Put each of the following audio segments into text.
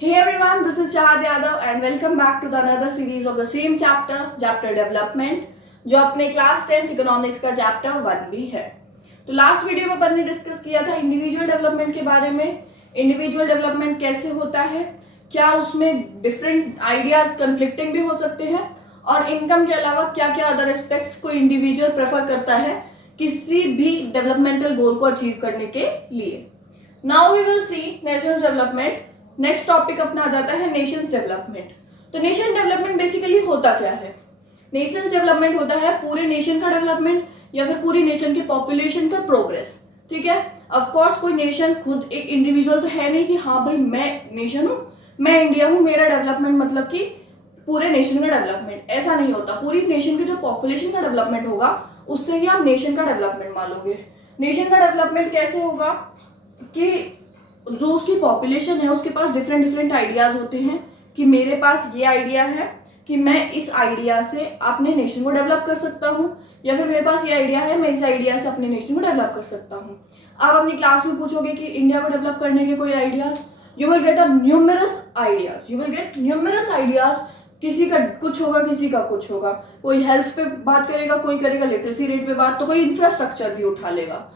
Hey everyone, this is Chahad Yadav and welcome back to the another series of the same chapter development, जो अपने class 10th economics का chapter 1 भी है। तो last video में अपन ने डिस्कस किया था इंडिविजुअल डेवलपमेंट के बारे में। इंडिविजुअल डेवलपमेंट कैसे होता है, क्या उसमें डिफरेंट आइडियाज कंफ्लिक्टिंग भी हो सकते हैं, और इनकम के अलावा क्या क्या अदर एस्पेक्ट्स को इंडिविजुअल प्रेफर करता है किसी भी डेवलपमेंटल गोल को अचीव करने के लिए। Now we will see national development. Next topic अपना आ जाता है नेशंस डेवलपमेंट। तो नेशन डेवलपमेंट बेसिकली होता क्या है? नेशंस डेवलपमेंट होता है पूरे नेशन का डेवलपमेंट या फिर पूरी नेशन की पॉपुलेशन का प्रोग्रेस। ठीक है, ऑफ कोर्स कोई नेशन खुद एक इंडिविजुअल तो है नहीं कि हाँ भाई मैं नेशन हूँ, मैं इंडिया हूँ, मेरा डेवलपमेंट मतलब कि पूरे नेशन का डेवलपमेंट, ऐसा नहीं होता। पूरी नेशन की जो पॉपुलेशन का डेवलपमेंट होगा उससे ही आप नेशन का डेवलपमेंट मान लोगे। नेशन का डेवलपमेंट कैसे होगा कि जो उसकी पॉपुलेशन है उसके पास डिफरेंट डिफरेंट आइडियाज होते हैं कि मेरे पास ये आइडिया है कि मैं इस आइडिया से अपने नेशन को डेवलप कर सकता हूँ, या फिर मेरे पास ये आइडिया है मैं इस आइडिया से अपने नेशन को डेवलप कर सकता हूँ। आप अपनी क्लास में पूछोगे कि इंडिया को डेवलप करने के कोई ideas, you will get numerous ideas. किसी का कुछ होगा, किसी का कुछ होगा। कोई हेल्थ पे बात करेगा, कोई करेगा लिटरेसी रेट पे बात, तो कोई इंफ्रास्ट्रक्चर भी उठा लेगा।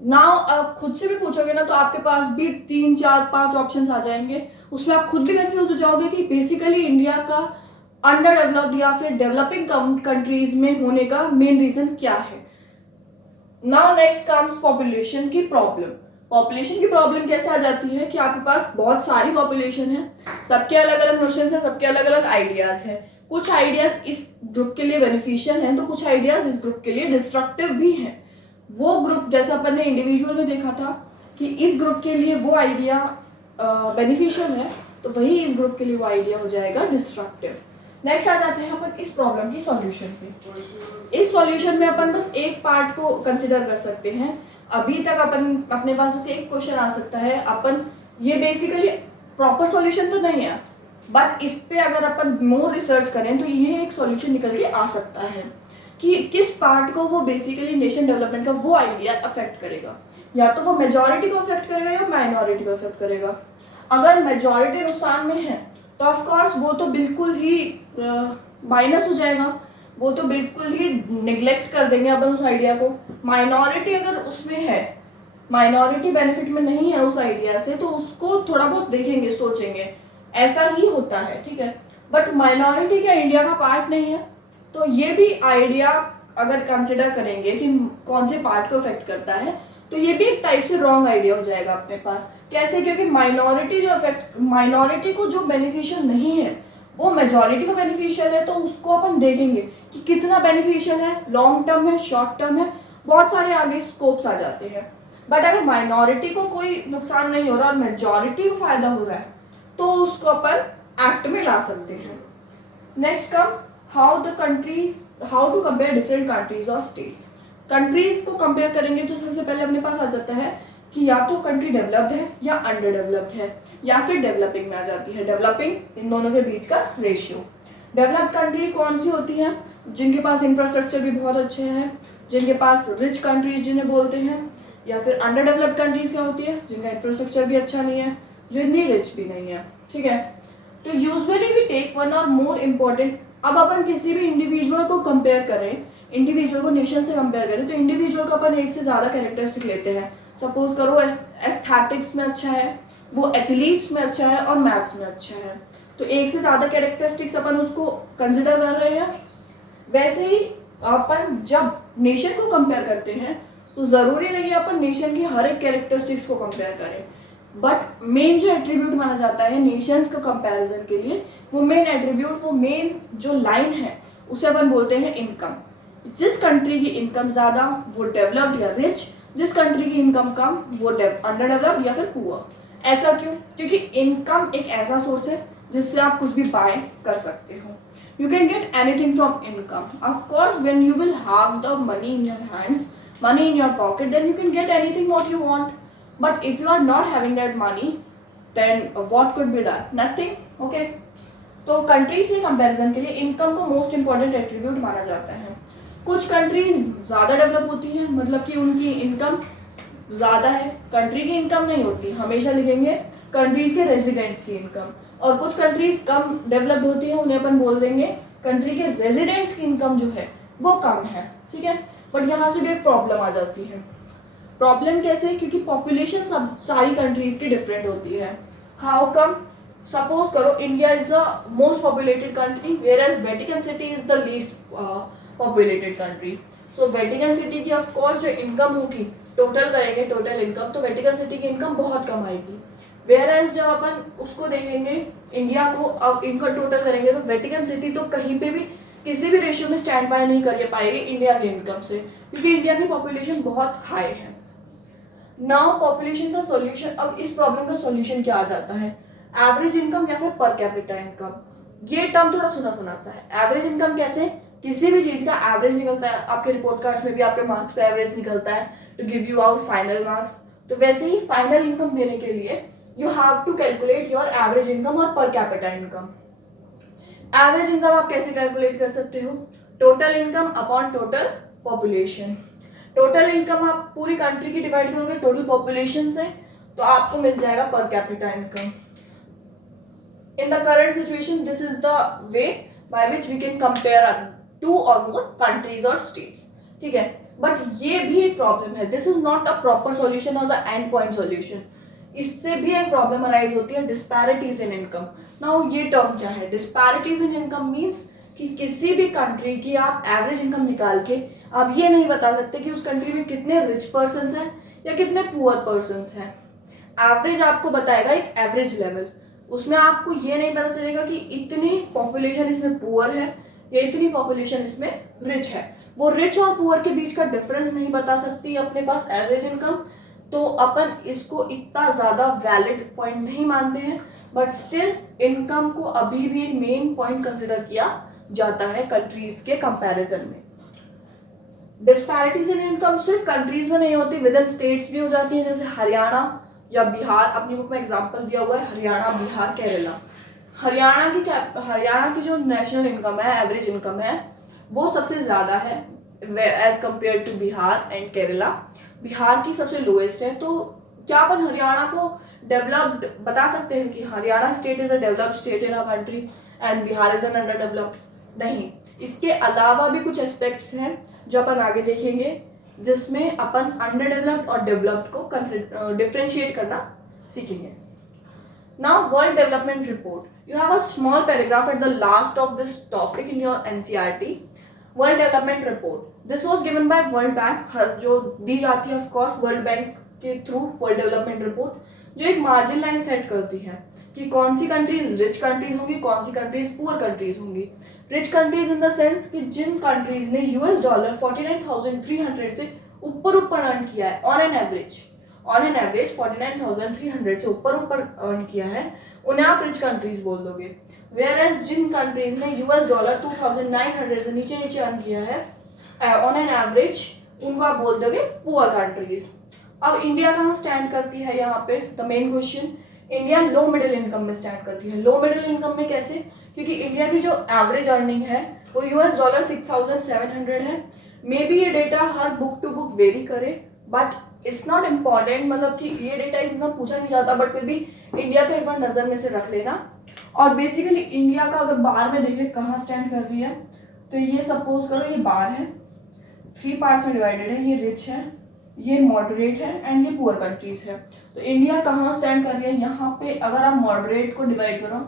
नाउ आप खुद से भी पूछोगे ना तो आपके पास भी 3, 4, 5 ऑप्शंस आ जाएंगे। उसमें आप खुद भी कंफ्यूज हो जाओगे कि बेसिकली इंडिया का अंडर डेवलप्ड या फिर डेवलपिंग कंट्रीज में होने का मेन रीजन क्या है। नाउ नेक्स्ट कम्स पॉपुलेशन की प्रॉब्लम। पॉपुलेशन की प्रॉब्लम कैसे आ जाती है कि आपके पास बहुत सारी पॉपुलेशन है, सबके अलग अलग नोशंस है, सबके अलग अलग आइडियाज है। कुछ आइडियाज इस ग्रुप के लिए बेनिफिशियल हैं तो कुछ आइडियाज इस ग्रुप के लिए डिस्ट्रक्टिव भी हैं। वो ग्रुप जैसा अपन ने इंडिविजुअल में देखा था कि इस ग्रुप के लिए वो आइडिया बेनिफिशियल है, तो वही इस ग्रुप के लिए वो आइडिया हो जाएगा डिस्ट्रक्टिव। नेक्स्ट आ जाते हैं अपन इस प्रॉब्लम की सॉल्यूशन पे। इस सॉल्यूशन में अपन बस एक पार्ट को कंसिडर कर सकते हैं। अभी तक अपन अपने पास बस एक क्वेश्चन आ सकता है। अपन ये बेसिकली प्रॉपर सॉल्यूशन तो नहीं है, बट इस पे अगर अपन मोर रिसर्च करें तो ये एक सॉल्यूशन निकल के आ सकता है कि किस पार्ट को वो बेसिकली नेशन डेवलपमेंट का वो आइडिया अफेक्ट करेगा। या तो वो मेजॉरिटी को अफेक्ट करेगा या माइनॉरिटी को अफेक्ट करेगा। अगर मेजॉरिटी नुकसान में है तो ऑफ कोर्स वो तो बिल्कुल ही माइनस हो जाएगा, वो तो बिल्कुल ही निगलेक्ट कर देंगे अपन उस आइडिया को। माइनॉरिटी अगर उसमें है, माइनॉरिटी बेनिफिट में नहीं है उस आइडिया से, तो उसको थोड़ा बहुत देखेंगे, सोचेंगे, ऐसा ही होता है। ठीक है, बट माइनॉरिटी क्या इंडिया का पार्ट नहीं है, तो ये भी आइडिया अगर कंसिडर करेंगे कि कौन से पार्ट को अफेक्ट करता है, तो ये भी एक टाइप से रॉन्ग आइडिया हो जाएगा अपने पास। कैसे? क्योंकि माइनॉरिटी को जो बेनिफिशियल नहीं है वो मेजॉरिटी को बेनिफिशियल है, तो उसको अपन देखेंगे कि कितना बेनिफिशियल है, लॉन्ग टर्म है, शॉर्ट टर्म है, बहुत सारे आगे स्कोप्स आ जाते हैं। बट अगर माइनॉरिटी को कोई नुकसान नहीं हो रहा और मेजॉरिटी को फायदा हो रहा है तो उसको अपन एक्ट में ला सकते हैं। Next comes how to compare different countries or states। Countries को कंपेयर करेंगे तो सबसे पहले अपने पास आ जाता है कि या तो कंट्री डेवलप्ड है या अंडर डेवलप्ड है या फिर डेवलपिंग में आ जाती है। डेवलपिंग इन दोनों के बीच का रेशियो। डेवलप्ड कंट्रीज कौन सी होती हैं? जिनके पास इंफ्रास्ट्रक्चर भी बहुत अच्छे हैं, जिनके पास रिच कंट्रीज जिन्हें बोलते हैं। या फिर अंडर डेवलप्ड कंट्रीज क्या होती है? जिनका इंफ्रास्ट्रक्चर भी अच्छा नहीं है, जो इतनी रिच भी नहीं है। ठीक है, तो यूजुअली वी टेक वन और मोर इम्पोर्टेंट। अब अपन किसी भी इंडिविजुअल को कंपेयर करें, इंडिविजुअल को नेशन से कंपेयर करें, तो इंडिविजुअल का अपन एक से ज़्यादा कैरेक्टरिस्टिक लेते हैं। सपोज करो एस्थेटिक्स में अच्छा है, वो एथलीट्स में अच्छा है और मैथ्स में अच्छा है, तो एक से ज़्यादा कैरेक्टरिस्टिक्स अपन उसको कंसिडर कर रहे हैं। वैसे ही अपन जब नेशन को कंपेयर करते हैं तो ज़रूरी नहीं है अपन नेशन की हर एक कैरेक्टरिस्टिक्स को कंपेयर करें, बट मेन जो एट्रीब्यूट माना जाता है नेशंस का कंपैरिजन के लिए, वो मेन एट्रीब्यूट, वो मेन जो लाइन है उसे अपन बोलते हैं इनकम। जिस कंट्री की इनकम ज़्यादा वो डेवलप्ड या रिच, जिस कंट्री की इनकम कम वो अंडर डेवलप्ड या फिर पुअर। ऐसा क्यों? क्योंकि इनकम एक ऐसा सोर्स है जिससे आप कुछ भी बाय कर सकते हो। You can get anything from income. Of course when you will have the money in your hands, money in your pocket, then you can get anything what you want. But if you are not having that money, then what could be done? Nothing. Okay. तो country से comparison के लिए income को most important attribute माना जाता है। कुछ countries ज़्यादा डेवलप होती हैं, मतलब कि उनकी इनकम ज़्यादा है, कंट्री की इनकम नहीं होती। हमेशा लिखेंगे कंट्रीज के रेजिडेंट्स की इनकम। और कुछ कंट्रीज कम डेवलप्ड होती हैं, उन्हें अपन बोल देंगे कंट्री के रेजिडेंट्स की इनकम जो है वो कम है, ठीक है। बट यहाँ से भी एक प्रॉब्लम आ जाती है। प्रॉब्लम कैसे? क्योंकि पॉपुलेशन सब सारी कंट्रीज की डिफरेंट होती है। How come? सपोज करो India is the most populated country, whereas Vatican City is the least populated country. So Vatican City की ऑफकोर्स जो इनकम होगी, टोटल करेंगे टोटल इनकम, तो वेटिकन सिटी की इनकम बहुत कम आएगी। वेयर एज जब अपन उसको देखेंगे इंडिया को, अब इनका टोटल करेंगे तो वेटिकन सिटी तो कहीं पे भी किसी भी रेशियो में स्टैंड बाय नहीं कर पाएगी इंडिया की इनकम से, क्योंकि इंडिया की पॉपुलेशन बहुत हाई है। नाउ पॉपुलेशन का सॉल्यूशन, अब इस प्रॉब्लम का सॉल्यूशन क्या आ जाता है? एवरेज इनकम या फिर पर कैपिटा इनकम। ये टर्म थोड़ा सुना सुना सा है। एवरेज इनकम कैसे? किसी भी चीज का एवरेज निकलता है, आपके रिपोर्ट कार्ड्स में भी आपके मार्क्स का एवरेज निकलता है to give you out final marks. तो वैसे ही फाइनल इनकम देने के लिए you have to calculate your average income और per capita income. Average income आप कैसे कैलकुलेट कर सकते हो? Total income upon total population. Total income आप पूरी कंट्री की डिवाइड करोगे टोटल पॉपुलेशन से, तो आपको मिल जाएगा per capita income. In the current situation this is the way by which we can compare two और मोर कंट्रीज और स्टेट्स, ठीक है। बट ये भी एक प्रॉब्लम है, this is not a proper solution और द एंड पॉइंट सॉल्यूशन। इससे भी एक प्रॉब्लम अराइज होती है, डिस्पैरिटीज इन इनकम। नाउ ये टर्म क्या है? डिस्पैरिटीज इन इनकम मीन्स कि किसी भी कंट्री की आप एवरेज इनकम निकाल के आप ये नहीं बता सकते कि उस कंट्री में कितने रिच पर्सन हैं या कितने पुअर पर्सन हैं। एवरेज आपको बताएगा एक एवरेज लेवल, उसमें आपको ये नहीं पता चलेगा कि इतनी पॉपुलेशन इसमें पुअर है या इतनी पॉपुलेशन इसमें रिच है। वो रिच और पुअर के बीच का डिफरेंस नहीं बता सकती अपने पास एवरेज इनकम, तो अपन इसको इतना ज़्यादा वैलिड पॉइंट नहीं मानते हैं। बट स्टिल इनकम को अभी भी एक मेन पॉइंट कंसिडर किया जाता है कंट्रीज के कंपैरिजन में। डिस्पैरिटीज इन इनकम सिर्फ कंट्रीज में नहीं होती, विद इन स्टेट्स भी हो जाती है, जैसे हरियाणा या बिहार। अपनी बुक में एग्जांपल दिया हुआ है हरियाणा, बिहार, केरला। हरियाणा की जो नेशनल इनकम है, एवरेज इनकम है, वो सबसे ज़्यादा है as compare to Bihar and Kerala. Bihar की सबसे लोएस्ट है। तो क्या अपन हरियाणा को डेवलप्ड बता सकते हैं कि Haryana state is a developed state in a country and Bihar is an under developed? नहीं। इसके अलावा भी कुछ एस्पेक्ट्स हैं जो अपन आगे देखेंगे, जिसमें अपन अंडर डेवलप्ड और डेवलप्ड को डिफ्रेंशिएट करना सीखेंगे। Now world development report, you have a small paragraph at the last of this topic in your NCERT. World development report this was given by world bank, जो दी जाती है of course world bank के through. World development report जो एक margin line set करती है कि कौन सी कंट्रीज रिच कंट्रीज होंगी, कौन सी कंट्रीज पुअर कंट्रीज होंगी। Rich countries in the sense कि जिन कंट्रीज ने $49,300 से ऊपर अर्न किया है ऑन एन एवरेज 49,300 से ऊपर अर्न किया है, उन्हें आप रिच कंट्रीज बोल दोगे। वेयर एज जिन कंट्रीज ने $2,900 से नीचे अर्न किया है ऑन एन एवरेज, उनको आप बोल दोगे पुअर कंट्रीज। अब इंडिया कहाँ स्टैंड करती है यहाँ पे? The main question, India low middle income में स्टैंड करती है। लो मिडिल इनकम में कैसे? क्योंकि इंडिया की जो एवरेज अर्निंग है वो $6,700 है। मे बी ये डेटा हर बुक टू बुक वेरी करे, बट इट्स नॉट इम्पॉर्टेंट, मतलब कि ये डेटा इतना पूछा नहीं जाता, बट फिर भी इंडिया को एक बार नज़र में से रख लेना। और बेसिकली इंडिया का अगर बार में देखें कहाँ स्टैंड कर रही है, तो ये सपोज करो ये बार है, 3 पार्ट्स में डिवाइडेड है, ये रिच है, ये मॉडरेट है एंड ये पुअर कंट्रीज है। तो इंडिया कहाँ स्टैंड कर रही है? यहाँ पे अगर आप मॉडरेट को डिवाइड करो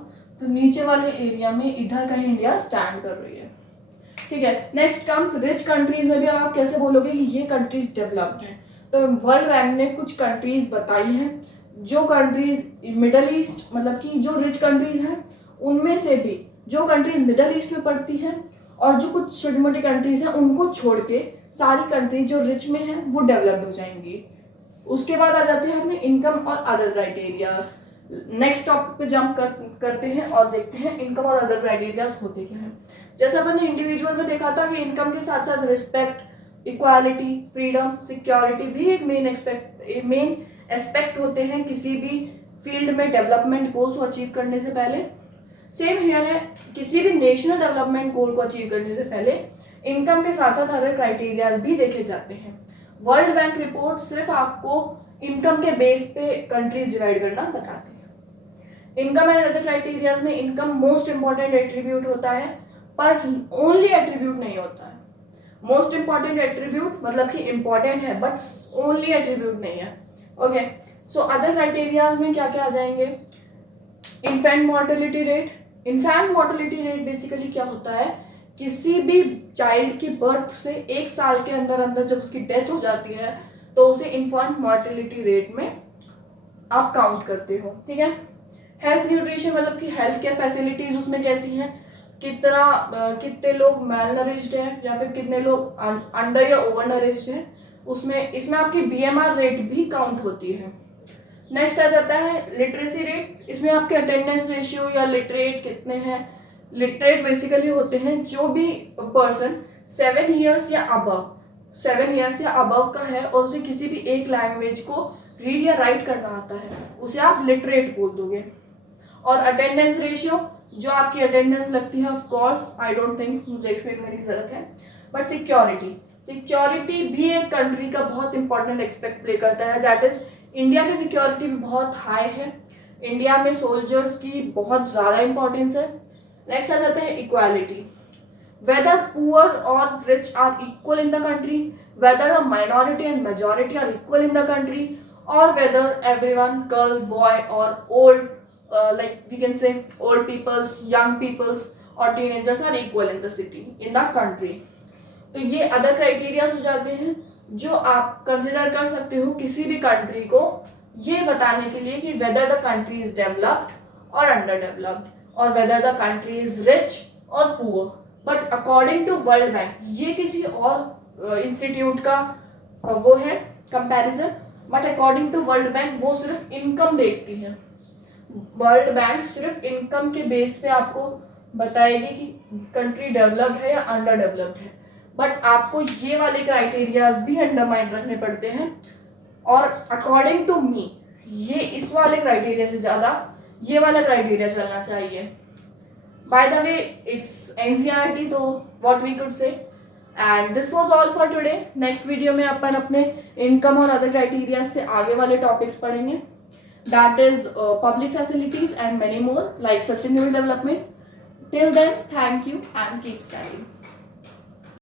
तो नीचे वाले एरिया में इधर कहीं इंडिया स्टैंड कर रही है, ठीक है। नेक्स्ट कम्स रिच कंट्रीज में भी आप कैसे बोलोगे कि ये कंट्रीज डेवलप्ड हैं? तो वर्ल्ड बैंक ने कुछ कंट्रीज बताई हैं, जो कंट्रीज मिडल ईस्ट, मतलब कि जो रिच कंट्रीज हैं उनमें से भी जो कंट्रीज मिडल ईस्ट में पड़ती हैं और जो कुछ छोटी मोटी कंट्रीज हैं उनको छोड़ के सारी कंट्रीज जो रिच में हैं वो डेवलप्ड हो जाएंगी। उसके बाद आ जाते हैं अपने इनकम और अदर क्राइटेरियाज। नेक्स्ट टॉपिक पे जंप करते हैं और देखते हैं इनकम और अदर क्राइटेरियाज होते क्या हैं। जैसे अपन ने इंडिविजुअल में देखा था कि इनकम के साथ साथ रिस्पेक्ट, इक्वालिटी, फ्रीडम, सिक्योरिटी भी एक मेन एस्पेक्ट होते हैं किसी भी फील्ड में डेवलपमेंट गोल्स को अचीव करने से पहले। सेम हियर है, किसी भी नेशनल डेवलपमेंट गोल को अचीव करने से पहले इनकम के साथ साथ अदर क्राइटेरियाज भी देखे जाते हैं। वर्ल्ड बैंक रिपोर्ट सिर्फ आपको इनकम के बेस पे कंट्रीज डिवाइड करना बताती है। इनकम एंड अदर क्राइटेरियाज में इनकम मोस्ट इंपॉर्टेंट एट्रीब्यूट होता है, पर ओनली एट्रीब्यूट नहीं होता है। मोस्ट इंपॉर्टेंट एट्रीब्यूट मतलब कि इंपॉर्टेंट है बट ओनली एट्रीब्यूट नहीं है। ओके, सो अदर क्राइटेरियाज में क्या क्या आ जाएंगे? Infant mortality rate. Infant mortality rate basically क्या होता है, किसी भी चाइल्ड की बर्थ से 1 साल के अंदर अंदर जब उसकी डेथ हो जाती है तो उसे इन्फेंट मोर्टेलिटी रेट में आप काउंट करते हो। ठीक है। हेल्थ न्यूट्रिशन मतलब कि हेल्थ केयर फैसिलिटीज उसमें कैसी हैं, कितने लोग मेल नरिश्ड हैं या फिर कितने लोग अंडर या ओवर नरिश्ड हैं, उसमें इसमें आपकी बीएमआर रेट भी काउंट होती है। नेक्स्ट आ जाता है लिटरेसी रेट। इसमें आपके अटेंडेंस रेशियो या लिटरेट कितने हैं। लिटरेट बेसिकली होते हैं जो भी पर्सन 7 ईयर्स या अबव का है और उसे किसी भी एक लैंग्वेज को रीड या राइट करना आता है, उसे आप लिटरेट बोल दोगे। और अटेंडेंस रेशियो, जो आपकी अटेंडेंस लगती है, of course I don't think मुझे एक्सप्लेन करने की जरूरत है, बट सिक्योरिटी भी एक कंट्री का बहुत इंपॉर्टेंट एस्पेक्ट प्ले करता है। दैट इज इंडिया की सिक्योरिटी भी बहुत हाई है, इंडिया में सोल्जर्स की बहुत ज़्यादा इंपॉर्टेंस है। नेक्स्ट आ जाता है इक्वालिटी। वेदर पुअर और rich are equal in the country, whether a minority and majority are equal in the country, और वेदर एवरीवन, गर्ल, बॉय और old, like we can say old peoples, young peoples और teenagers are equal in the city, in the country। तो ये other criterias हो जाते हैं जो आप कंसिडर कर सकते हो किसी भी कंट्री को ये बताने के लिए कि whether the country is developed और अंडर डेवलप्ड, और whether the country is rich और poor. But according to World Bank, ये किसी और इंस्टीट्यूट का वो है comparison, but according to World Bank वो सिर्फ इनकम देखती है। वर्ल्ड बैंक सिर्फ इनकम के बेस पे आपको बताएगी कि कंट्री डेवलप्ड है या अंडर डेवलप्ड है, बट आपको ये वाले क्राइटेरियाज भी अंडर माइंड रखने पड़ते हैं। और अकॉर्डिंग टू मी ये इस वाले क्राइटेरिया से ज़्यादा ये वाला क्राइटेरिया चलना चाहिए। By the way it's NCERT, तो what we could say. And this was all for today. Next video में अपन अपने इनकम और अदर क्राइटेरिया से आगे वाले टॉपिक्स पढ़ेंगे, that is public facilities and many more like sustainable development. Till then, thank you and keep studying.